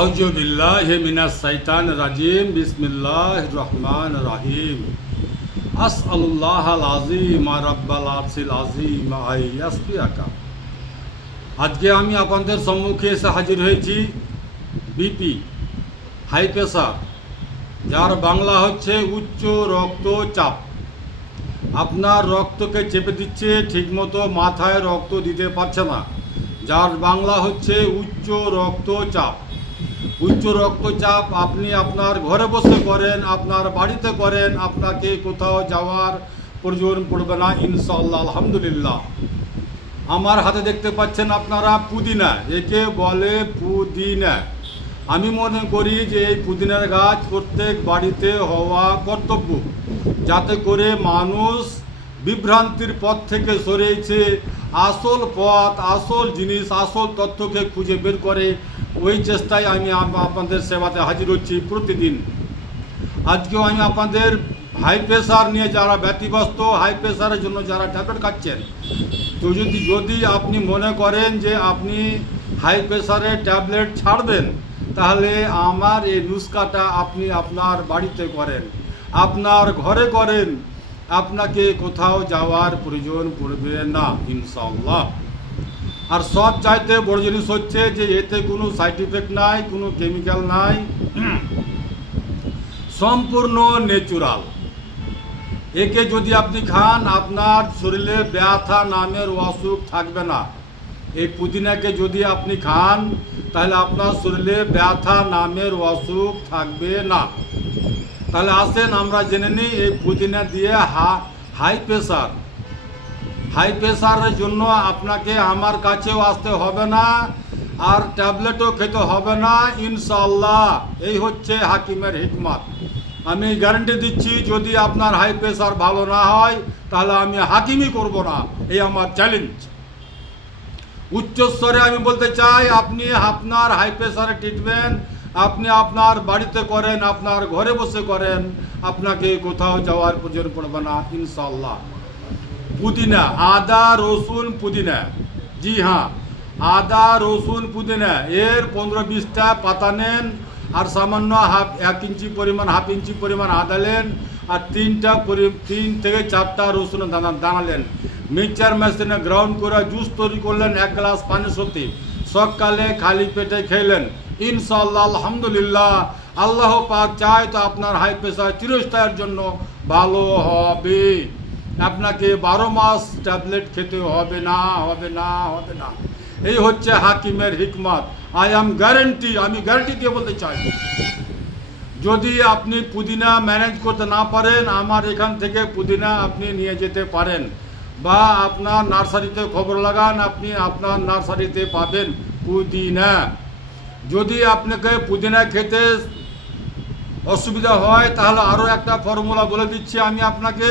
আউযু বিল্লাহি মিনাশ শাইতানির রাজিম বিসমিল্লাহির রহমানির রহিম আসআলুল্লাহাল আযীম রাব্বাল আরশিল আযীম আইয়াসফিয়াকা। আজকে আমি আপনাদের সম্মুখে এসে হাজির হয়েছি বিপি হাই প্রেসার, যার বাংলা হচ্ছে উচ্চ রক্তচাপ। আপনার রক্তকে চেপে দিচ্ছে, ঠিকমতো মাথায় রক্ত দিতে পারছে না, যার বাংলা হচ্ছে উচ্চ রক্তচাপ। উচ্চ রক্তচাপ আপনি আপনার ঘরে বসে করেন, আপনার বাড়িতে করেন, আপনাকে কোথাও যাওয়ার প্রয়োজন পড়বে না ইনশাআল্লাহ। আলহামদুলিল্লাহ। আমার হাতে দেখতে পাচ্ছেন আপনারা পুদিনা, একে বলে পুদিনা। আমি মনে করি যে এই পুদিনার গাছ প্রত্যেক বাড়িতে হওয়া কর্তব্য, যাতে করে মানুষ বিভ্রান্তির পথ থেকে সরেছে, আসল পথ, আসল জিনিস, আসল তথ্যকে খুঁজে বের করে। ওই চেষ্টায় আমি আপনাদের সেবাতে হাজির হচ্ছি প্রতিদিন। আজকেও আমি আপনাদের হাই প্রেশার নিয়ে যারা ব্যতিব্যস্ত, হাই প্রেশারের জন্য যারা ট্যাবলেট খাচ্ছেন, তো যদি আপনি মনে করেন যে আপনি হাই প্রেশারের ট্যাবলেট ছাড়বেন, তাহলে আমার এই নুস্কাটা আপনি আপনার বাড়িতে করেন, আপনার ঘরে করেন, আপনাকে কোথাও যাওয়ার প্রয়োজন পড়বে না ইনশাআল্লাহ। আর সব চাইতে বড় জিনিস হচ্ছে যে এতে কোনো সাইড ইফেক্ট নাই, কোনো কেমিক্যাল নাই, সম্পূর্ণ ন্যাচুরাল। একে যদি আপনি খান, আপনার শরীরে ব্যথা নামের অসুখ থাকবে না। এই পুদিনাকে যদি আপনি খান, তাহলে আপনার শরীরে ব্যথা নামের অসুখ থাকবে না। তাহলে আসেন আমরা জেনে নিই এই পুদিনা দিয়ে হাই প্রেশারের জন্য আপনাকে আমার কাছেও আসতে হবে না, আর ট্যাবলেটও খেতে হবে না ইনশাআল্লাহ। এই হচ্ছে হাকিমের হিকমত। আমি গ্যারান্টি দিচ্ছি, যদি আপনার হাই প্রেশার ভালো না হয়, তাহলে আমি হাকিমই করব না, এই আমার চ্যালেঞ্জ। উচ্চস্বরে আমি বলতে চাই, আপনি আপনার হাই প্রেশারের ট্রিটমেন্ট আপনি আপনার বাড়িতে করেন, আপনার ঘরে বসে করেন, আপনাকে কোথাও যাওয়ার প্রয়োজন পড়বে না ইনশাআল্লাহ। পুদিনা, আদা রসুন পুদিনা, জি হ্যাঁ, আদা রসুন পুদিনা, এর 15-20টা পাতা নেন, আর সামান্য হাফ ইঞ্চি পরিমাণ আদা নেন, আর 3 থেকে 4টা রসুনের দানা নেন। মিক্সচার মেশিনে গ্রাউন্ড করে জুস তৈরি করলেন 1 গ্লাস পানির সাথে, সকালে খালি পেটে খেলেন ইনশাআল্লাহ। আলহামদুলিল্লাহ, আল্লাহ পাক চায় তো আপনার হাই প্রেশার চিরস্থায়ীর জন্য ভালো হবে। আপনাকে 12 মাস ট্যাবলেট খেতে হবে না। এই হচ্ছে হাকিমের হিকমত। আমি গ্যারান্টি দিয়ে বলতে চাই, যদি আপনি পুদিনা ম্যানেজ করতে না পারেন, আমার এখান থেকে পুদিনা আপনি নিয়ে যেতে পারেন, বা আপনার নার্সারিতে খবর লাগান, আপনি আপনার নার্সারিতে পাবেন পুদিনা। যদি আপনাকে পুদিনা খেতে অসুবিধা হয়, তাহলে আরও একটা ফর্মুলা বলে দিচ্ছি আমি আপনাকে।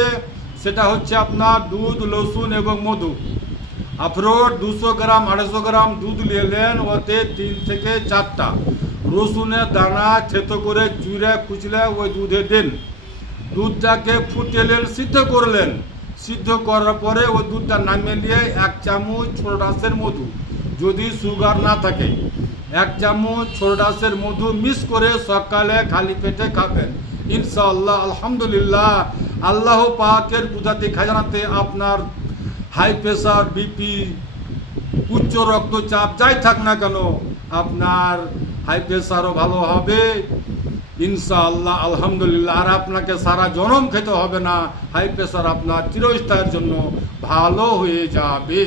সেটা হচ্ছে আপনার দুধ, লসুন এবং মধু। আখরোট 200 গ্রাম 250 গ্রাম দুধ নিলেন, ওতে 3 থেকে 4টা রসুনের দানা থেতো করে চুড়ে কুচলে ওই দুধে দেন। দুধটাকে ফুটেলেন, সিদ্ধ করার পরে ওই দুধটা নামিয়ে নিয়ে 1 চামচ ছোট ডাসের মধু, যদি সুগার না থাকে, 1 চামচ ছোট ডাসের মধু মিক্স করে সকালে খালি পেটে খাবেন ইনশাআল্লাহ। আলহামদুলিল্লাহ, আল্লাহ পাকের কুদরতি খাজানাতে আপনার হাই প্রেশার, বিপি, উচ্চ রক্তচাপ যাই থাক না কেন, আপনার হাই প্রেশারও ভালো হবে ইনশাআল্লাহ। আলহামদুলিল্লাহ। আর আপনাকে সারা জনম খেতে হবে না, হাই প্রেশার আপনার চিরস্থায়ীর জন্য ভালো হয়ে যাবে।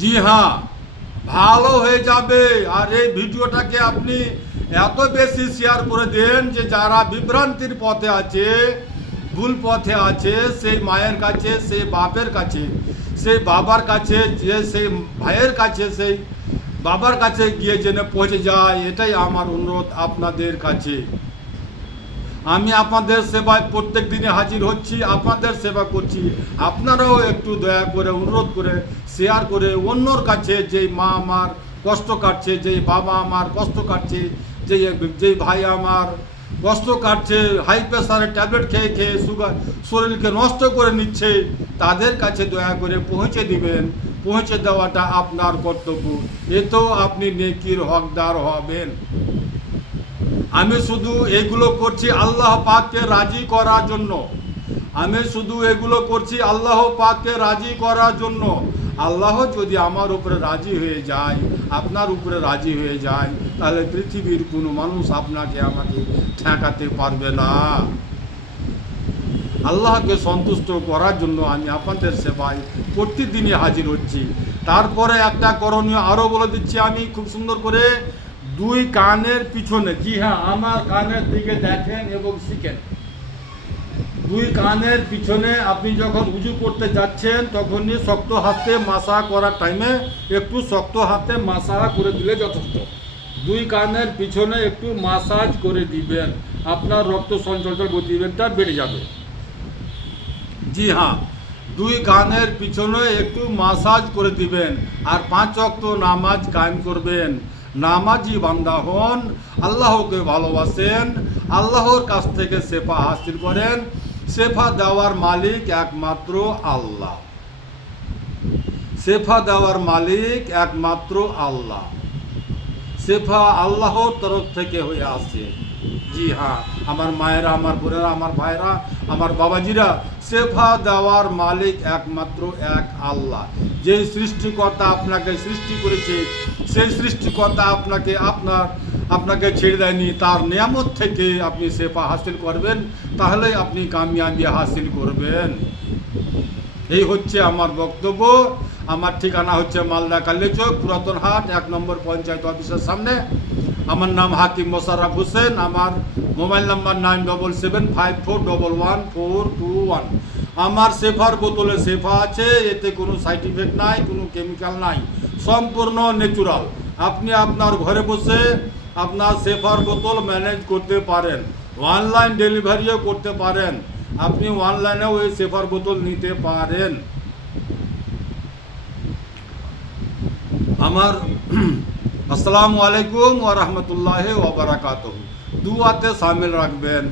জি হ্যাঁ, ভালো হয়ে যাবে। আর এই ভিডিওটাকে আপনি এত বেশি শেয়ার করে দেন যে যারা বিভ্রান্তির পথে আছে, ভুল পথে আছে, সেই মায়ের কাছে, সেই বাপের কাছে, সেই বাবার কাছে, যে সেই ভাইয়ের কাছে, সেই বাবার কাছে গিয়ে যেন পৌঁছে যায়, এটাই আমার অনুরোধ আপনাদের কাছে। আমি আপনাদের সেবায় প্রত্যেক দিনে হাজির হচ্ছি, আপনাদের সেবা করছি। আপনারাও একটু দয়া করে, অনুরোধ করে শেয়ার করে অন্যর কাছে, যেই মা আমার কষ্ট কাটছে, যেই বাবা আমার কষ্ট কাটছে, যেই ভাই আমার কষ্ট কাটছে, হাই প্রেশারের ট্যাবলেট খেয়ে খেয়ে শরীরকে নষ্ট করে নিচ্ছে, তাদের কাছে দয়া করে পৌঁছে দিবেন। পৌঁছে দেওয়াটা আপনার কর্তব্য, এতেও আপনি নেকির হকদার হবেন। আমি শুধু এগুলো করছি আল্লাহ পাককে রাজি করার জন্য, আমি শুধু এগুলো করছি আল্লাহ পাককে রাজি করার জন্য। আল্লাহ যদি আমার উপরে রাজি হয়ে যায়, আপনার উপরে রাজি হয়ে যায়, তাহলে পৃথিবীর কোনো মানুষ আপনাকে আমাকে ঠেকাতে পারবে না। আল্লাহকে সন্তুষ্ট করার জন্য আমি আপনাদের সেবায় প্রতিদিনই হাজির হচ্ছি। তারপরে একটা করণীয় আরও বলে দিচ্ছি আমি খুব সুন্দর করে, দুই কানের পিছনে, জি হ্যাঁ, আমার কানের দিকে দেখেন এবং শিখেন। দুই কানের পিছনে আপনি যখন উজু করতে যাচ্ছেন তখনই শক্ত হাতে মাসা করার টাইমে একটু শক্ত হাতে মাসা করে দিলে যথেষ্ট। দুই কানের পিছনে একটু মাসাজ করে দিবেন, আপনার রক্ত সঞ্চালন গতিবেগটা বেড়ে যাবে। জি হ্যাঁ, দুই কানের পিছনে একটু মাসাজ করে দিবেন, আর 5 ওয়াক্ত নামাজ কায়েম করবেন। নামাজি বান্দা হন, আল্লাহকে ভালোবাসেন, আল্লাহর কাছ থেকে শেফা হাসিল করেন। শেফা দেওয়ার মালিক একমাত্র আল্লাহ, শেফা দেওয়ার মালিক একমাত্র আল্লাহ। শেফা আল্লাহর তরফ থেকে হয়ে আসে। জি হ্যাঁ, আমার মায়েরা, আমার বোনেরা, আমার ভাইরা, আমার বাবাজিরা, শেফা দেওয়ার মালিক একমাত্র এক আল্লাহ। যে সৃষ্টিকর্তা আপনাকে সৃষ্টি করেছে, সেই সৃষ্টিকর্তা আপনাকে ছেড়ে দেয়নি। তার নিয়ামত থেকে আপনি শেফা হাসিল করবেন, তাহলে আপনি কামিয়াবি হাসিল করবেন। এই হচ্ছে আমার বক্তব্য। আমার ঠিকানা হচ্ছে মালদা কালীচক, পুরাতন হাট, 1 নম্বর পঞ্চায়েত অফিসের সামনে। আমার নাম হাকিম মোশাররফ হোসেন। আমার মোবাইল নাম্বার 9777141421। আমার শেফার বোতলে শেফা আছে, এতে কোনো সাইড ইফেক্ট নাই, কোনো কেমিক্যাল নাই, সম্পূর্ণ ন্যাচুরাল। আপনি আপনার ঘরে বসে আপনার শেফার বোতল ম্যানেজ করতে পারেন, অনলাইন ডেলিভারিও করতে পারেন। আপনি অনলাইনেও এই শেফার বোতল নিতে পারেন। আমার আসসালামু আলাইকুম ওয়া রাহমাতুল্লাহি ওয়া বারাকাতুহু। দুআতে শামিল রাখবেন।